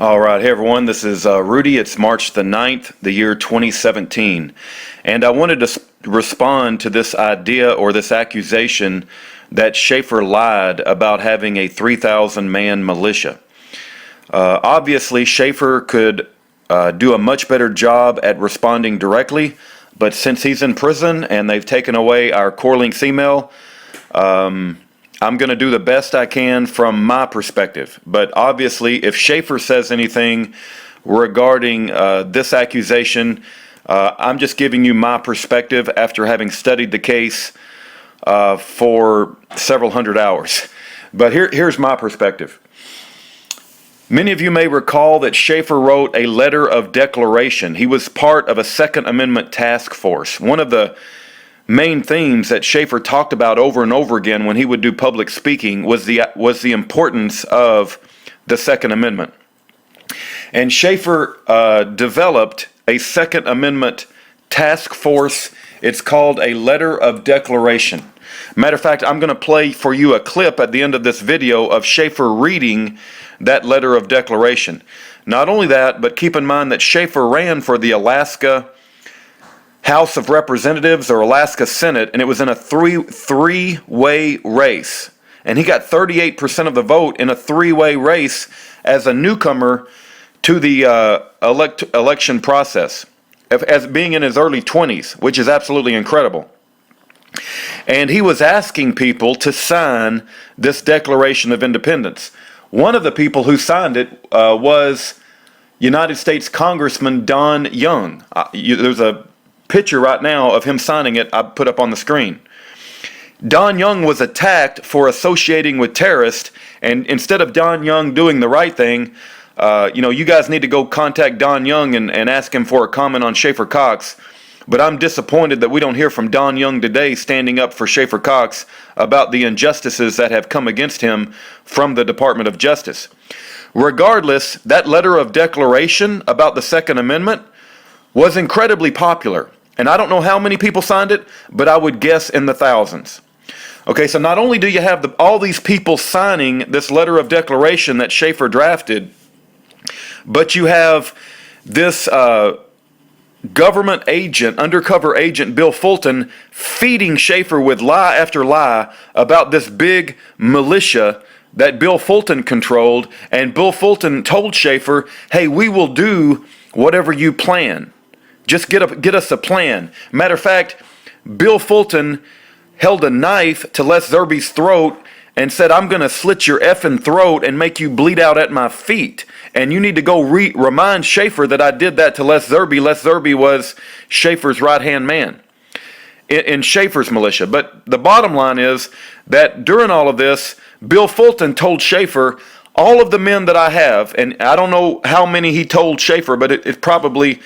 All right, hey everyone, this is Rudy. It's March the 9th, the year 2017. And I wanted to respond to this idea or this accusation that Schaeffer lied about having a 3,000-man militia. Obviously, Schaeffer could do a much better job at responding directly, but since he's in prison and they've taken away our core links email, I'm going to do the best I can from my perspective. But obviously, if Schaeffer says anything regarding this accusation, I'm just giving you my perspective after having studied the case for several hundred hours. But here's my perspective. Many of you may recall that Schaeffer wrote a letter of declaration. He was part of a Second Amendment task force. One of the main themes that Schaeffer talked about over and over again when he would do public speaking was the importance of the Second Amendment. And Schaeffer developed a Second Amendment task force. It's called a letter of declaration. Matter of fact, I'm going to play for you a clip at the end of this video of Schaeffer reading that letter of declaration. Not only that, but keep in mind that Schaeffer ran for the Alaska House of Representatives or Alaska Senate, and it was in a three-way race. And he got 38% of the vote in a three-way race as a newcomer to the election process, as being in his early 20s, which is absolutely incredible. And he was asking people to sign this Declaration of Independence. One of the people who signed it was United States Congressman Don Young. There's a picture right now of him signing it. I put up on the screen. Don Young was attacked for associating with terrorists, and instead of Don Young doing the right thing, you guys need to go contact Don Young and ask him for a comment on Schaeffer Cox. But I'm disappointed that we don't hear from Don Young today standing up for Schaeffer Cox about the injustices that have come against him from the Department of Justice. Regardless, that letter of declaration about the Second Amendment was incredibly popular. And I don't know how many people signed it, but I would guess in the thousands. Okay, so not only do you have all these people signing this letter of declaration that Schaeffer drafted, but you have this government agent, undercover agent Bill Fulton, feeding Schaeffer with lie after lie about this big militia that Bill Fulton controlled. And Bill Fulton told Schaeffer, hey, we will do whatever you plan. Just get us a plan. Matter of fact, Bill Fulton held a knife to Les Zerby's throat and said, I'm going to slit your effing throat and make you bleed out at my feet. And you need to go remind Schaeffer that I did that to Les Zerby. Les Zerby was Schaeffer's right-hand man in Schaeffer's militia. But the bottom line is that during all of this, Bill Fulton told Schaeffer, all of the men that I have, and I don't know how many he told Schaeffer, but it probably,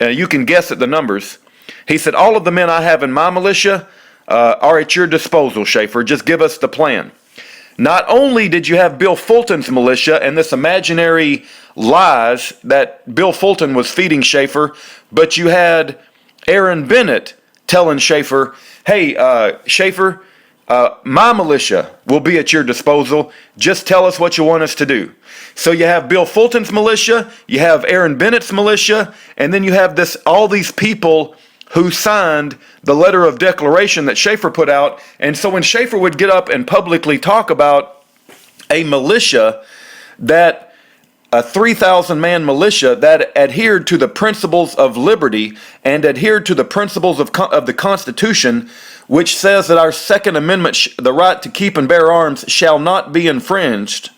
you can guess at the numbers. He said, all of the men I have in my militia are at your disposal, Schaeffer. Just give us the plan. Not only did you have Bill Fulton's militia and this imaginary lies that Bill Fulton was feeding Schaeffer, but you had Aaron Bennett telling Schaeffer, hey, Schaeffer, my militia will be at your disposal. Just tell us what you want us to do. So you have Bill Fulton's militia, you have Aaron Bennett's militia, and then you have all these people who signed the letter of declaration that Schaeffer put out. And so when Schaeffer would get up and publicly talk about a militia, that a 3,000-man militia that adhered to the principles of liberty and adhered to the principles of the Constitution, which says that our Second Amendment, the right to keep and bear arms, shall not be infringed,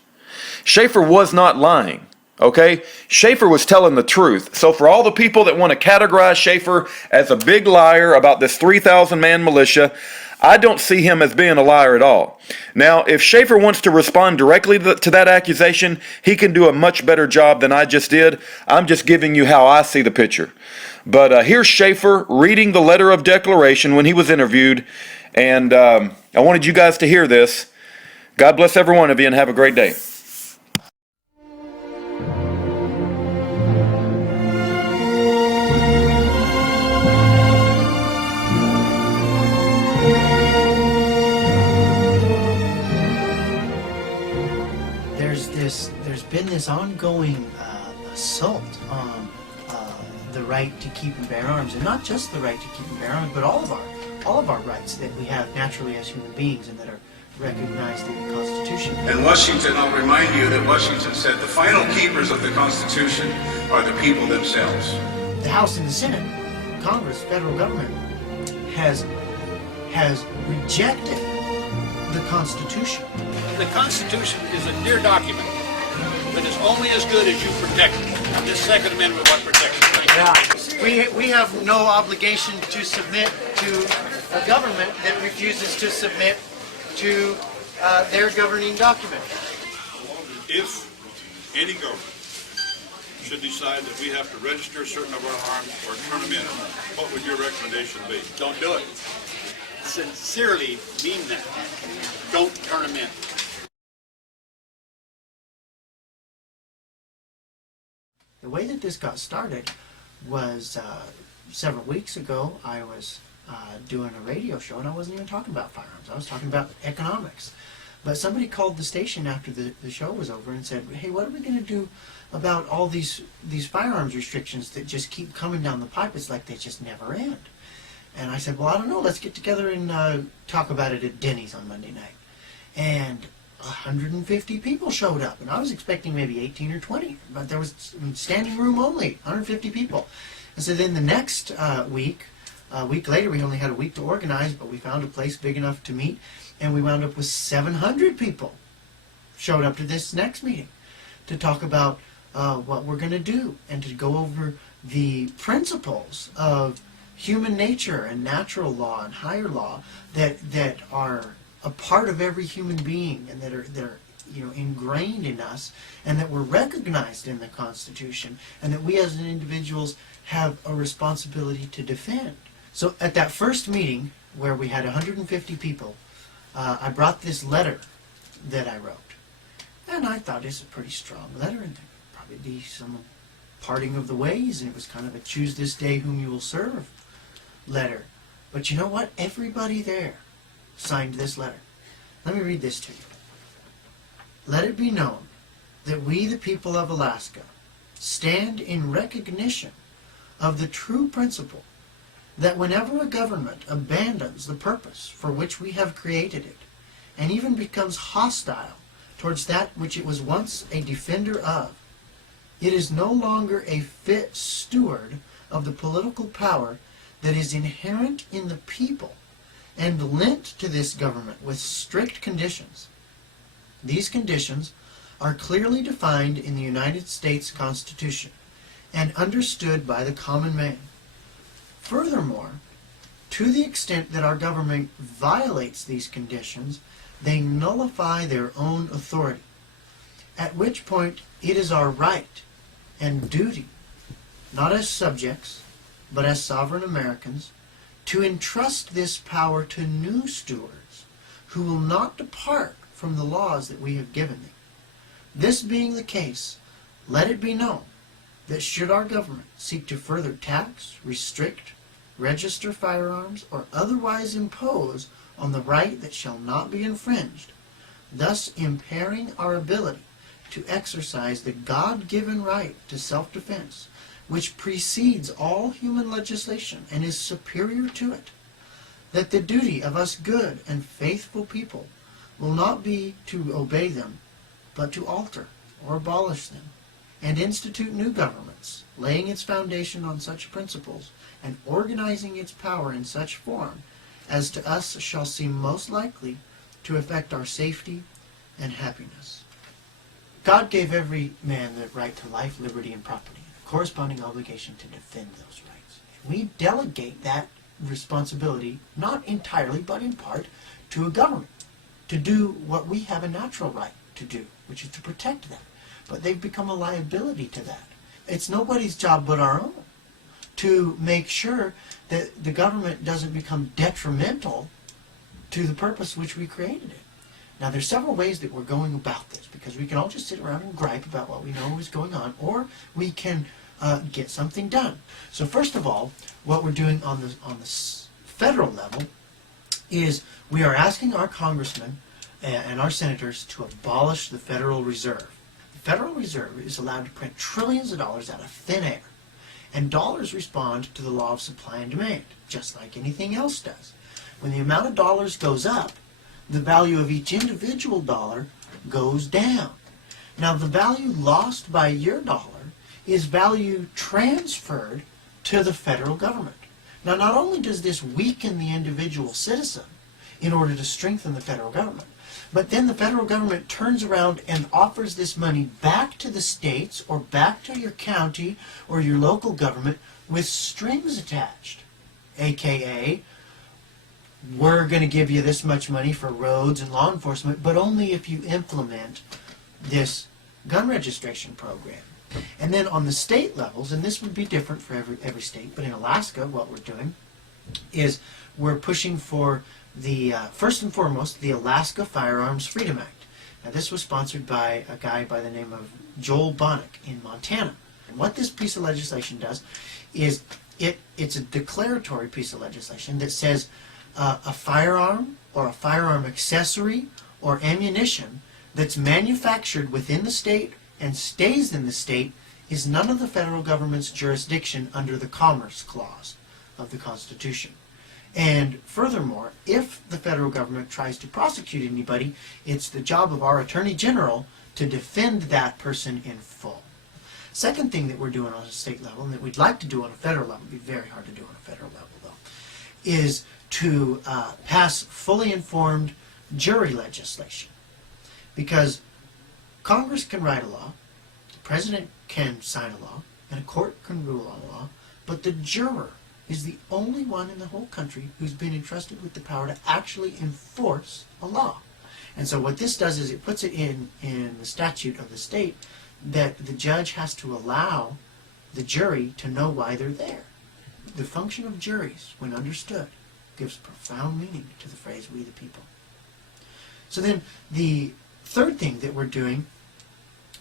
Schaeffer was not lying. Okay? Schaeffer was telling the truth. So for all the people that want to categorize Schaeffer as a big liar about this 3,000-man militia, I don't see him as being a liar at all. Now, if Schaeffer wants to respond directly to that accusation, he can do a much better job than I just did. I'm just giving you how I see the picture. But here's Schaeffer reading the letter of declaration when he was interviewed, and I wanted you guys to hear this. God bless every one of you, and have a great day. There's been this ongoing assault on the right to keep and bear arms, and not just the right to keep and bear arms, but all of our rights that we have naturally as human beings and that are recognized in the Constitution. And Washington, I'll remind you that Washington said the final keepers of the Constitution are the people themselves. The House and the Senate, Congress, federal government has rejected the Constitution. The Constitution is a dear document that is only as good as you protect it. And this Second Amendment what protects it. Yeah. We have no obligation to submit to a government that refuses to submit to their governing document. If any government should decide that we have to register certain of our arms or turn them in, what would your recommendation be? Don't do it. Sincerely mean that. Don't turn them in. The way that this got started was several weeks ago. I was doing a radio show, and I wasn't even talking about firearms. I was talking about economics. But somebody called the station after the show was over and said, hey, what are we going to do about all these firearms restrictions that just keep coming down the pipe? It's like they just never end. And I said, well, I don't know. Let's get together and talk about it at Denny's on Monday night. And 150 people showed up, and I was expecting maybe 18 or 20, but there was standing room only, 150 people. And so then the next week, a week later, we only had a week to organize, but we found a place big enough to meet, and we wound up with 700 people showed up to this next meeting to talk about what we're going to do and to go over the principles of human nature and natural law and higher law that are a part of every human being and that are ingrained in us and that were recognized in the Constitution and that we as individuals have a responsibility to defend. So at that first meeting where we had 150 people, I brought this letter that I wrote. And I thought it's a pretty strong letter and there would probably be some parting of the ways, and it was kind of a choose this day whom you will serve letter. But you know what? Everybody there signed this letter. Let me read this to you. Let it be known that we, the people of Alaska, stand in recognition of the true principle that whenever a government abandons the purpose for which we have created it, and even becomes hostile towards that which it was once a defender of, it is no longer a fit steward of the political power that is inherent in the people and lent to this government with strict conditions. These conditions are clearly defined in the United States Constitution and understood by the common man. Furthermore, to the extent that our government violates these conditions, they nullify their own authority, at which point it is our right and duty, not as subjects, but as sovereign Americans, to entrust this power to new stewards who will not depart from the laws that we have given them. This being the case, let it be known that should our government seek to further tax, restrict, register firearms, or otherwise impose on the right that shall not be infringed, thus impairing our ability to exercise the God-given right to self-defense, which precedes all human legislation and is superior to it, that the duty of us good and faithful people will not be to obey them, but to alter or abolish them, and institute new governments, laying its foundation on such principles, and organizing its power in such form as to us shall seem most likely to affect our safety and happiness. God gave every man the right to life, liberty, and property, a corresponding obligation to defend those rights. We delegate that responsibility, not entirely, but in part, to a government, to do what we have a natural right to do, which is to protect them. But they've become a liability to that. It's nobody's job but our own to make sure that the government doesn't become detrimental to the purpose which we created it. Now, there's several ways that we're going about this, because we can all just sit around and gripe about what we know is going on, or we can get something done. So first of all, what we're doing on the federal level is we are asking our congressmen and our senators to abolish the Federal Reserve. The Federal Reserve is allowed to print trillions of dollars out of thin air. And dollars respond to the law of supply and demand, just like anything else does. When the amount of dollars goes up, the value of each individual dollar goes down. Now, the value lost by your dollar is value transferred to the federal government. Now, not only does this weaken the individual citizen in order to strengthen the federal government, but then the federal government turns around and offers this money back to the states or back to your county or your local government with strings attached, aka we're going to give you this much money for roads and law enforcement, but only if you implement this gun registration program. And then on the state levels, and this would be different for every state, but in Alaska, what we're doing is we're pushing for the, first and foremost, the Alaska Firearms Freedom Act. Now, this was sponsored by a guy by the name of Joel Bonnick in Montana. And what this piece of legislation does is it's a declaratory piece of legislation that says a firearm or a firearm accessory or ammunition that's manufactured within the state and stays in the state is none of the federal government's jurisdiction under the Commerce Clause of the Constitution. And furthermore, if the federal government tries to prosecute anybody, it's the job of our Attorney General to defend that person in full. Second thing that we're doing on a state level, and that we'd like to do on a federal level, it'd be very hard to do on a federal level though, is to pass fully informed jury legislation. Because Congress can write a law, the President can sign a law, and a court can rule on a law, but the juror is the only one in the whole country who's been entrusted with the power to actually enforce a law. And so what this does is it puts it in the statute of the state that the judge has to allow the jury to know why they're there. The function of juries, when understood, gives profound meaning to the phrase, "we the people." So then the third thing that we're doing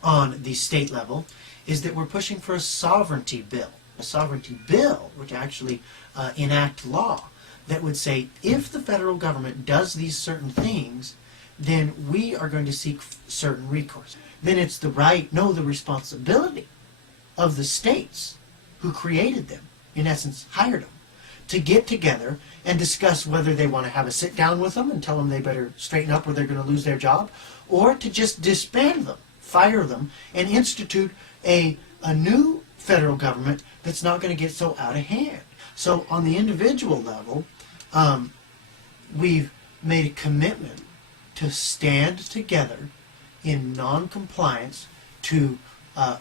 on the state level is that we're pushing for a sovereignty bill. A sovereignty bill would actually enact law that would say if the federal government does these certain things, then we are going to seek certain recourse. Then it's the right, no, the responsibility of the states who created them, in essence hired them, to get together and discuss whether they want to have a sit down with them and tell them they better straighten up or they're going to lose their job, or to just disband them, fire them, and institute a new federal government that's not going to get so out of hand. So on the individual level, we've made a commitment to stand together in non-compliance to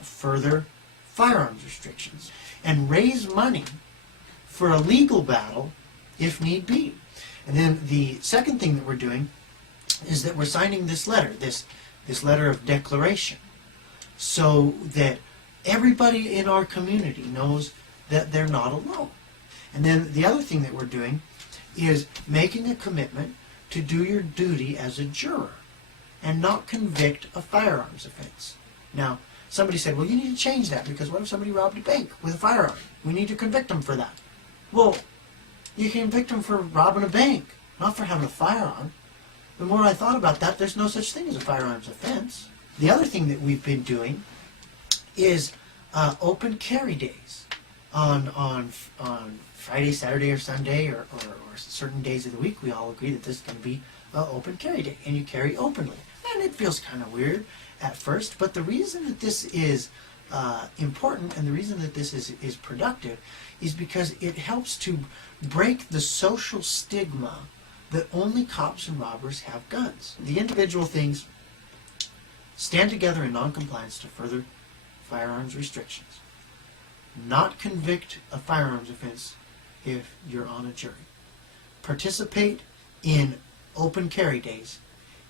further firearms restrictions and raise money for a legal battle if need be. And then the second thing that we're doing is that we're signing this letter, this letter of declaration, so that everybody in our community knows that they're not alone. And then the other thing that we're doing is making a commitment to do your duty as a juror and not convict a firearms offense. Now, somebody said, well, you need to change that because what if somebody robbed a bank with a firearm? We need to convict them for that. Well, you can convict them for robbing a bank, not for having a firearm. The more I thought about that, there's no such thing as a firearms offense. The other thing that we've been doing is open carry days on Friday, Saturday, or Sunday, or certain days of the week. We all agree that this is going to be open carry day, and you carry openly. And it feels kind of weird at first, but the reason that this is important and the reason that this is productive is because it helps to break the social stigma that only cops and robbers have guns. The individual things stand together in non-compliance to further firearms restrictions. Not convict a firearms offense if you're on a jury. Participate in open carry days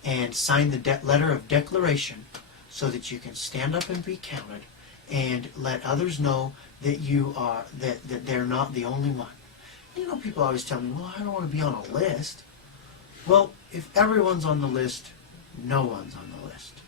and sign the letter of declaration so that you can stand up and be counted and let others know that you are that they're not the only one. You know, people always tell me, well, I don't want to be on a list. Well, if everyone's on the list, no one's on the list.